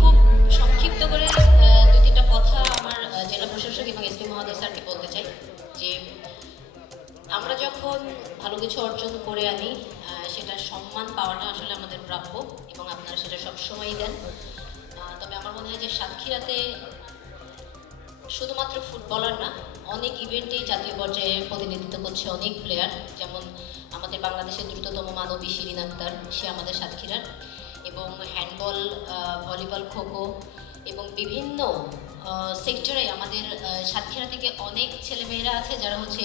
খুব সংক্ষিপ্ত করে দু তিনটা কথা আমার জেলা প্রশাসক এবং বলতে চাই। যে আমরা যখন ভালো কিছু অর্জন করে আনি আহ, সেটা সম্মান পাওয়াটা আসলে আমাদের প্রাপ্য এবং আপনারা সেটা সবসময়ই দেন। তবে আমার মনে হয় যে সাতক্ষীরাতে শুধুমাত্র ফুটবলার না অনেক ইভেন্টেই জাতীয় পর্যায়ে প্রতিনিধিত্ব করছে অনেক প্লেয়ার যেমন আমাদের বাংলাদেশের দ্রুততম মানবী শিরিন আক্তার সে আমাদের সাতক্ষীরার। এবং হ্যান্ডবল ভলিবল খোখো এবং বিভিন্ন সেক্টরে আমাদের সাতক্ষীরা থেকে অনেক ছেলেমেয়েরা আছে যারা হচ্ছে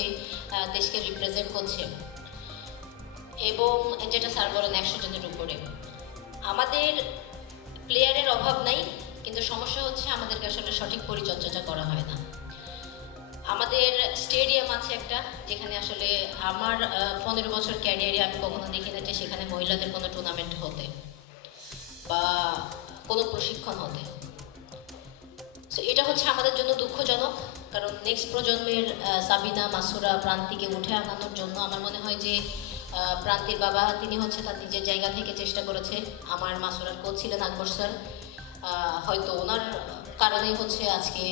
দেশকে রিপ্রেজেন্ট করছে এবং যেটা স্যার বলেন একশো জনের উপরে। আমাদের প্লেয়ারের অভাব নাই, কিন্তু সমস্যা হচ্ছে আমাদেরকে আসলে সঠিক পরিচর্যাটা করা হয় না। আমাদের স্টেডিয়াম আছে একটা, যেখানে আসলে আমার পনেরো বছর ক্যারিয়ারে আমি কখনো দেখি না যে সেখানে মহিলাদের কোনো টুর্নামেন্ট হতে। কোনো প্রশিক্ষণ হতে। সো এটা হচ্ছে আমাদের জন্য দুঃখজনক, কারণ নেক্সট প্রজন্মের সাবিনা, মাসুরা প্রান্তিকে উঠে আনানোর জন্য আমার মনে হয় যে প্রান্তির বাবা তিনি হচ্ছে তার নিজের জায়গা থেকে চেষ্টা করেছে। আমার মাসুরার কোচ ছিলেন আকবর স্যার। হয়তো ওনার কারণেই হচ্ছে আজকে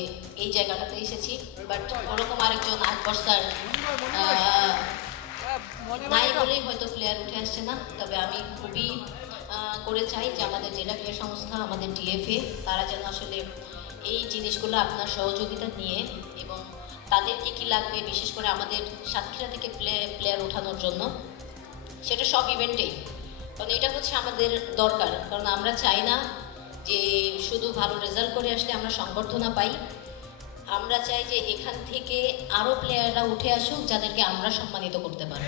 এই জায়গাটাতে এসেছি। বাট ওরকম আরেকজন আকবর স্যার নাই বলেই হয়তো প্লেয়ার উঠে আসছে না। তবে আমি খুবই করে চাই যে আমাদের জেলা ক্রীড়া সংস্থা, আমাদের ডিএফএ তারা যেন আসলে এই জিনিসগুলো আপনার সহযোগিতা নিয়ে এবং তাদের কী কী লাগবে, বিশেষ করে আমাদের সাতক্ষীরা থেকে প্লে প্লেয়ার ওঠানোর জন্য, সেটা সব ইভেন্টেই কারণ এটা হচ্ছে আমাদের দরকার। কারণ আমরা চাই না যে শুধু ভালো রেজাল্ট করে আসলে আমরা সংবর্ধনা পাই। আমরা চাই যে এখান থেকে আরও প্লেয়াররা উঠে আসুক, যাদেরকে আমরা সম্মানিত করতে পারব।